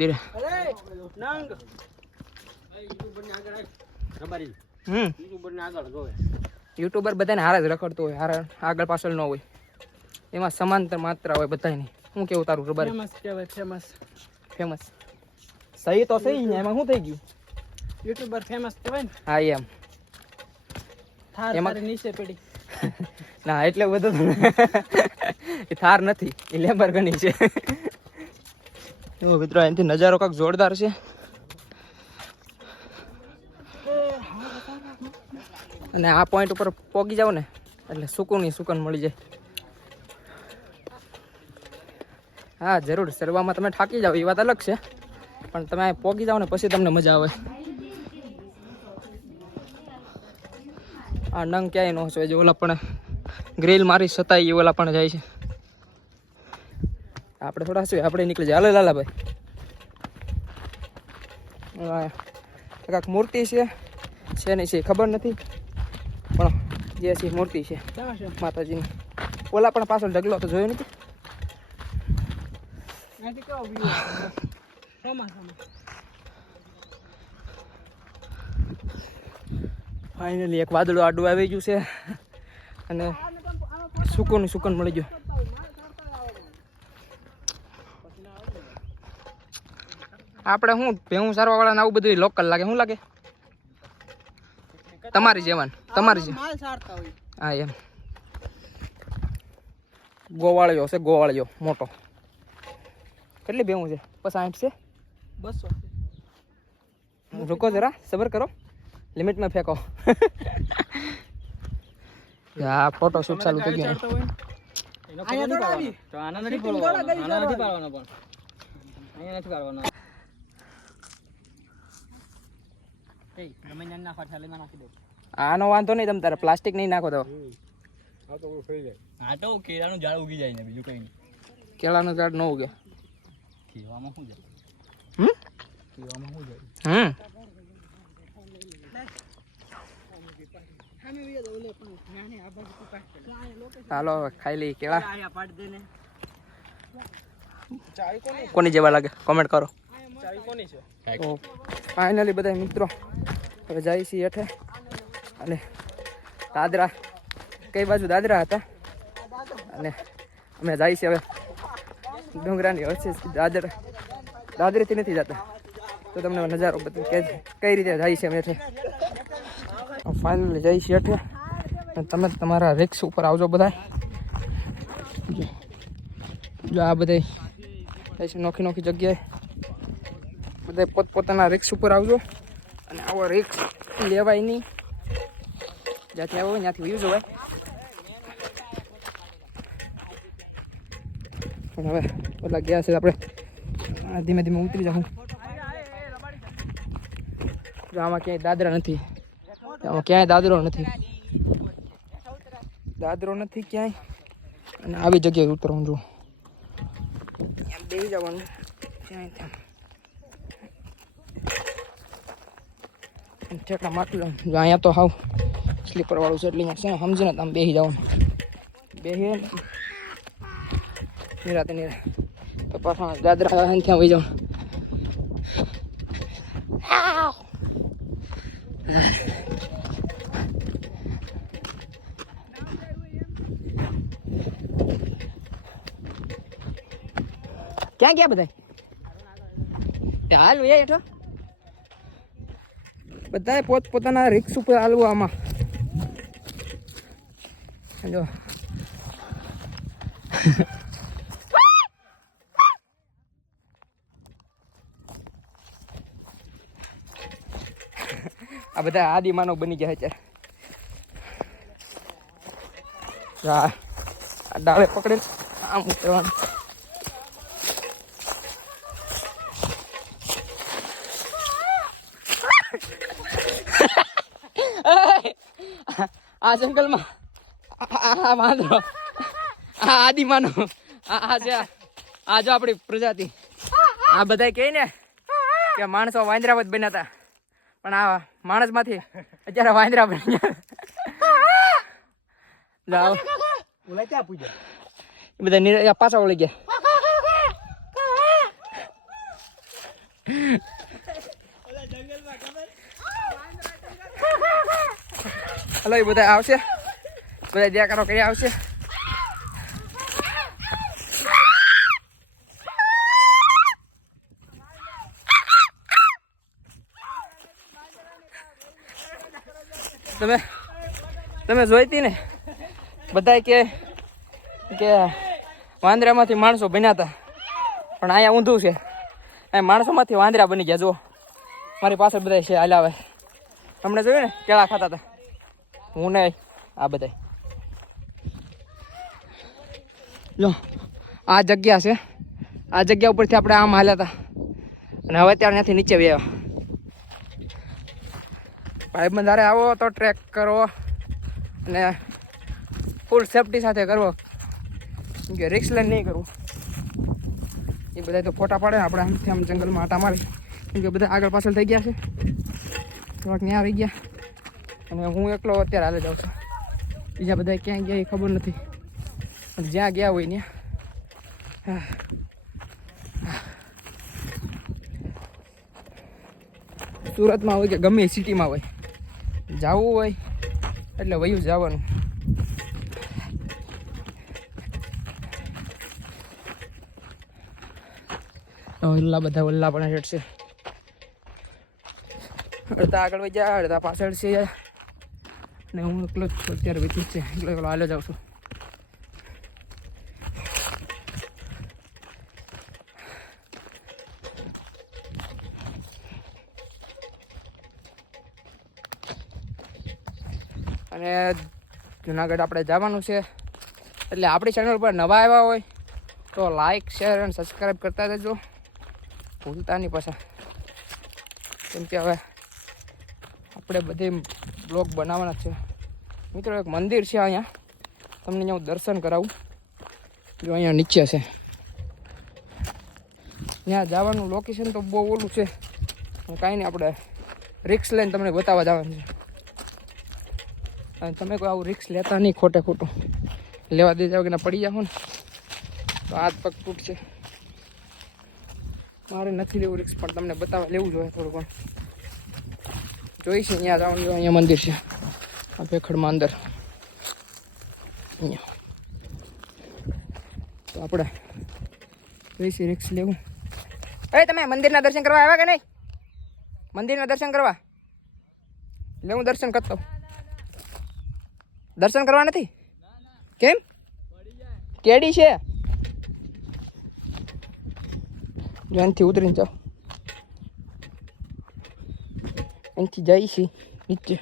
ધીરે યુટ્યુબર બધાને હારે જ રખડતો હોય, હારે આગળ પાછળ ન હોય, એમાં સમાંતર માત્રા હોય બધાની. શું કેવું તારું રબર? ફેમસ સહી તો સહી ને, એમાં શું થઈ ગયું? યુટ્યુબર ફેમસ કહેવાય ને. હા એમ થાર નીચે પડી ના એટલે બધું એ થાર નથી, એ લેમ્બોર્ગિની છે. મિત્રો એનાથી નજારો કાંક જોરદાર છે. અને આ પોઈન્ટ ઉપર પોગી જાવ ને એટલે સુકૂન મળી જાય. હા જરૂર, શરૂઆતમાં તમે થાકી જાઓ એ વાત અલગ છે, પણ તમે પોગી જાઓ ને પછી તમને મજા આવે. આ નંગ ક્યાંય ન હોય, જે ઓલા પણ ગ્રીલ મારી છતાંય એ ઓલા પણ જાય છે. આપણે થોડા શું આપણે નીકળી જાય. હાલે લાલાભાઈ, કાંક મૂર્તિ છે નહીં છે ખબર નથી, પણ જે છે મૂર્તિ છે માતાજીની. ઓલા પણ પાછળ ઢગલો તો જોયો નથી. ફાઇનલી એક વાદળું આડું આવી ગયું છે અને સુકૂન મળી ગયું. આપણે શું ભેહું સારવા વાળાને આવું બધું લોકલ લાગે. શું લાગે? તમારી જેવાન, તમારી જે હા એમ ગોવાળિયો છે, ગોવાળિયો મોટો. કેટલી ભેહું છે? 60 છે, 200. રૂકો જરા, સબર કરો, લિમિટમાં ફેંકો. આ ફોટો શૂટ ચાલુ થઈ ગયો. આનો વાંધો નહીં, તમે તારે પ્લાસ્ટિક નહીં નાખો તો. કેળાનું ઝાડ ઉગી જાય ને, બીજું કઈ નહીં. કેળાનું ઝાડ ન ઉગે. કેવામાં શું જાય? હાલો ખાઈ લઈ કેળા. કોની જેવા લાગે કોમેન્ટ કરો. ફાઇનલી બધા મિત્રો હવે જાય છીએ હેઠે. અને દાદરા કઈ બાજુ દાદરા હતા અને અમે જાય છીએ હવે ડુંગરાની વચ્ચે. દાદરેથી નથી જતા, તો તમને નજારો બધું કઈ રીતે જાય છે અમે હેઠે. ફાઇનલી જાય છીએ હેઠે. તમે તમારા રિક્સ ઉપર આવજો બધા. જો આ બધા નોખી જગ્યાએ બધા પોતપોતાના રિક્સ ઉપર આવજો. અને આવો રિક્સ લેવાય નહીં, જ્યાંથી આવો ત્યાંથી વ્યૂ જોવાય. પણ હવે ઓલા ગયા છે, આપણે ધીમે ધીમે ઉતરી જાઉં. જો આમાં ક્યાંય દાદરા નથી, આમાં ક્યાંય દાદરો નથી ક્યાંય. અને આવી જગ્યાએ ઉતરવાનું. જો બેસી જવાનું ક્યાંય ઠેકડા માટલું. જો અહીંયા તો હાવ સ્લીપર વાળું છે, એટલે અહીંયા છે સમજીને તમે બેસી જવાનું. બેસી નિરાતે તો પાછા દાદરા ત્યાં વહી જાવ. ક્યાં ગયા બધા? હાલ હેઠો બધા પોતપોતાના રિક્સ ઉપર હાલવું. આમાં જો આ બધા આદિ માનવ બની ગયા છે. આ ડાળે પકડે આમ ઉતરવાનું. આ જંગલમાં આ વાંદરો, આ આદિ માનવ, આ છે આ જો આપણી પ્રજાતિ. આ બધા કહે ને કે માણસો વાંદરાવત બન્યા હતા, પણ આ માણસ માંથી અત્યારે વાંદરા બની ગયા. બધા પાછા વળી ગયા. હલો એ બધા આવશે, બધા દેખાડો કરી આવશે. તમે જોઈતી ને બધા કે વાંદરામાંથી માણસો બન્યા હતા, પણ અહીંયા ઊંધું છે. અહીં માણસોમાંથી વાંદરા બની ગયા. જો મારી પાસે બધા છે હાલાવે. હમણાં જોયું ને કેળા ખાતા હતા, હું નહીં આ બધા. જો આ જગ્યા છે, આ જગ્યા ઉપરથી આપણે આમ હાલ્યા હતા અને હવે ત્યારે ત્યાંથી નીચે વ્યા. ભાઈબંધ હારે આવો તો ટ્રેક કરો અને ફૂલ સેફટી સાથે કરવો, કે રિક્સ લઈને નહીં કરવું. એ બધા તો ફોટા પાડે, આપણે આમથી આમ જંગલમાં આટા મારી, કેમ કે બધા આગળ પાછળ થઈ ગયા છે, થોડાક ત્યાં આવી ગયા. અને હું એકલો અત્યારે હાલે જાઉં છું. બીજા બધા ક્યાં ગયા એ ખબર નથી, અને જ્યાં ગયા હોય ત્યાં સુરતમાં હોય કે ગમે સિટીમાં હોય, જવું હોય એટલે વયું જવાનું. ઓલા બધા ઓલા પણ હેઠ છે, અડધા આગળ વહી જાય, અડધા પાછળ છે. ને હું એકલો જ છું અત્યારે, વીતી જ છે, એકલો હાલે જાઉં છું. અને જુનાગઢ આપણે જવાનું છે, એટલે આપણી ચેનલ પર નવા આવ્યા હોય તો લાઈક, શેર અને સબસ્ક્રાઈબ કરતા રહેજો, ભૂલતા નહીં પાછા. કેમ કે હવે આપણે બધી બ્લોગ બનાવવાના છે. મિત્રો એક મંદિર છે અહીંયા, તમને અહીંયા હું દર્શન કરાવું. જો અહીંયા નીચે છે, ત્યાં જવાનું લોકેશન તો બહુ ઓલું છે, કાંઈ નહીં, આપણે રિક્સ લઈને તમને બતાવવા જવાનું છે. અને તમે કોઈ આવું રિક્સ લેતા નહીં, ખોટે ખોટું લેવા દે જાવ કે ના પડી જાઓ ને તો હાથ પગ તૂટશે. મારે નથી લેવું રિક્સ, પણ તમને બતાવવા લેવું જોઈએ થોડું પણ. જોઈશે અહીંયા જવાનું. જો અહીંયા મંદિર છે, આ ભેખડમાં અંદર અહીંયા. તો આપણે જોઈશે રિક્સ લેવું. તમે મંદિરના દર્શન કરવા આવ્યા કે નહીં? મંદિરના દર્શન કરવા લે, હું દર્શન કરતો. દર્શન કરવા નથી કેમ? કેડી છે, જો અહીંથી ઉતરીને જાઓ, અહીંથી જાય છે નીચે.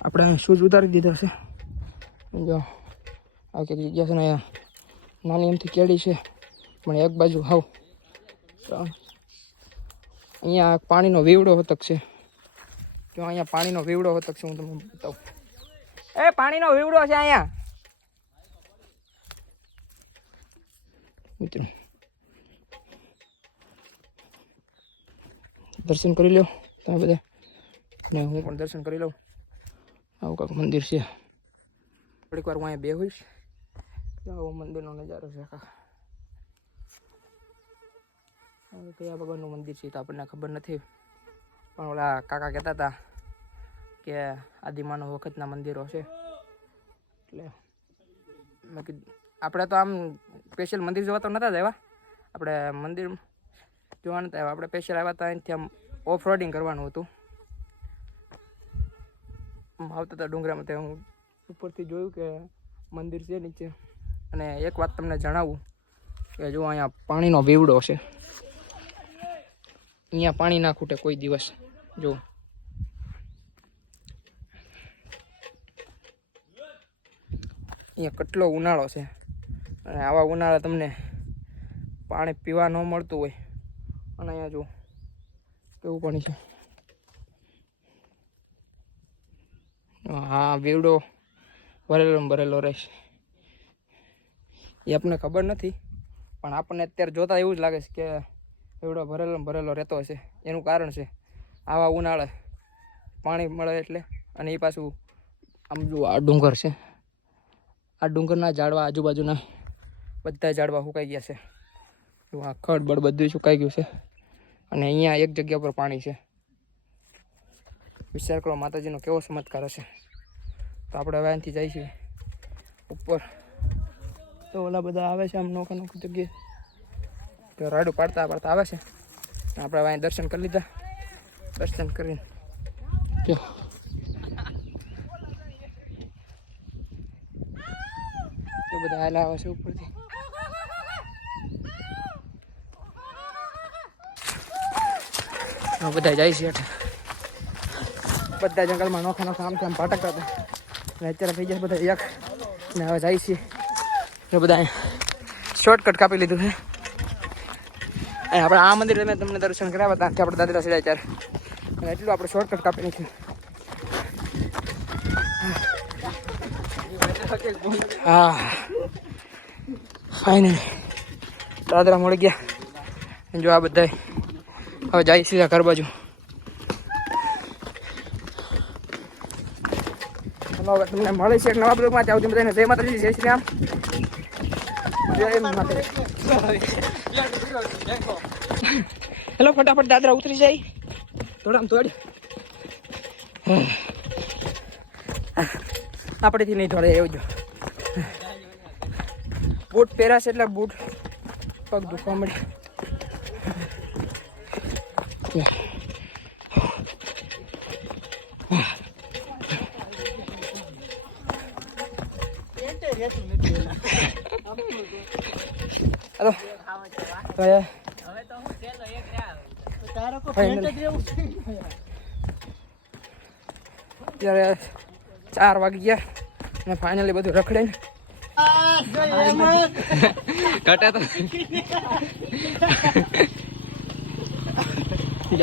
આપણે શૂઝ ઉતારી દીધો છે. જો આ કંઈક જગ્યા છે ને, અહીંયા નાની એમથી કેડી છે, પણ એક બાજુ હાવ અહીંયા પાણીનો વીવડો હોતક છે. જો અહીંયા પાણીનો વીવડો હોતક છે, હું તમને બતાવું. પાણીનો વીવડો છે અહીંયા મિત્રો. દર્શન કરી લો તમે બધા, ને હું પણ દર્શન કરી લઉં. આવું કાંઈક મંદિર છે. થોડીક વાર હું અહીંયા બેહીશ. આવો મંદિરનો નજારો છે. કયા ભગવાનનું મંદિર છે તો આપણને ખબર નથી, પણ ઓલા કાકા કહેતા હતા કે આદિમાનવ વખતના મંદિરો છે. એટલે મેં કીધું આપણે તો આમ સ્પેશિયલ મંદિર જોવા તો નહોતા જ આવ્યા, આપણે મંદિર જોવા નહોતા આવ્યા. આપણે સ્પેશિયલ આવ્યા હતા અહીંથી આમ ઓફ રોડિંગ કરવાનું હતું. આવતા હતા ડુંગરામાં, ત્યાં હું ઉપરથી જોયું કે મંદિર છે નીચે. અને એક વાત તમને જણાવું કે જો અહીંયા પાણીનો વીવડો છે, અહીંયા પાણી ના ખૂટે કોઈ દિવસ. જો અહીંયા કેટલો ઉનાળો છે, અને આવા ઉનાળા તમને પાણી પીવા ન મળતું હોય. અને અહીંયા જો કેવું પાણી છે. હા, વીવડો ભરેલો રહેશે. એ આપણને ખબર નથી, પણ આપણને અત્યારે જોતા એવું જ લાગે છે કે વીવડો ભરેલો રહેતો હશે. એનું કારણ છે આવા ઉનાળે પાણી મળે એટલે. અને એ પાછું આમ જો આ ડુંગર છે, આ ડુંગરના ઝાડવા આજુબાજુના બધા ઝાડવા સુકાઈ ગયા છે. આ ખડ બળ બધું સુકાઈ ગયું છે. અને અહીંયા એક જગ્યા પર પાણી છે. વિચાર કરો માતાજીનો કેવો ચમત્કાર હશે. તો આપણે હવે અહીંથી જઈશું ઉપર. તો ઓલા બધા આવે છે આમ નોખા નોખી જગ્યાએ, તો રાડું પાડતા પાડતા આવે છે. આપણે હવે અહીં દર્શન કરી લીધા. દર્શન કરીને જો બધા હાલા આવે છે ઉપરથી. બધા જાય છે હેઠે. બધા જંગલમાં નોખા નોખા આમથી આમ ભટકતા હતા. અને અત્યારે થઈ ગયા બધા એક. ને હવે જાય છે જો બધા શોર્ટકટ કાપી લીધું છે. અને આપણે આ મંદિર મેં તમને દર્શન કરાવ્યા ત્યાંથી આપણે દાદરા સીધા ત્યારે. અને એટલું આપણે શોર્ટકટ કાપી નાખ્યું. હા ફાઇનલી દાદરા મળી ગયા. જો આ બધા હવે જાય સીધા ઘર બાજુ. ચલો તમને મળે છે એક નવા બ્લોગમાં. ત્યાં સુધી બધાને જય માતાજી, જય શ્રી રામ, જય માતાજી. હેલો ફટાફટ દાદરા ઉતરી જાય થોડામ થોડી. આપણેથી નહીં થોડે એવું જો બૂટ પહેરાશે એટલે બૂટ પગ દુખવા મળે. ત્યારે 4 વાગી ગયા અને ફાઇનલી બધું રખડે ઘટે તો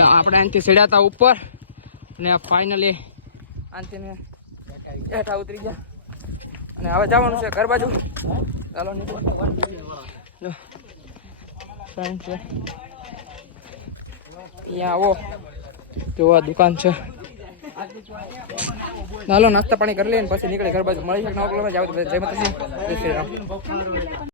આપણે આનાથી ચડ્યા હતા ઉપર ને ફાઇનલી આનાથી હેઠા ઉતરી ગયા. અને હવે જવાનું છે ઘર બાજુ. ચાલો નીકળો. ફ્રેન્ડ છે અહીંયા આવો, જો આ દુકાન છે. ચાલો નાસ્તા પાણી કરી લઈએ ને પછી નીકળે ઘર બાજુ. મળી શકે નવા બ્લોગમાં. જાવ તો જય માતાજી, જય શ્રી રામ.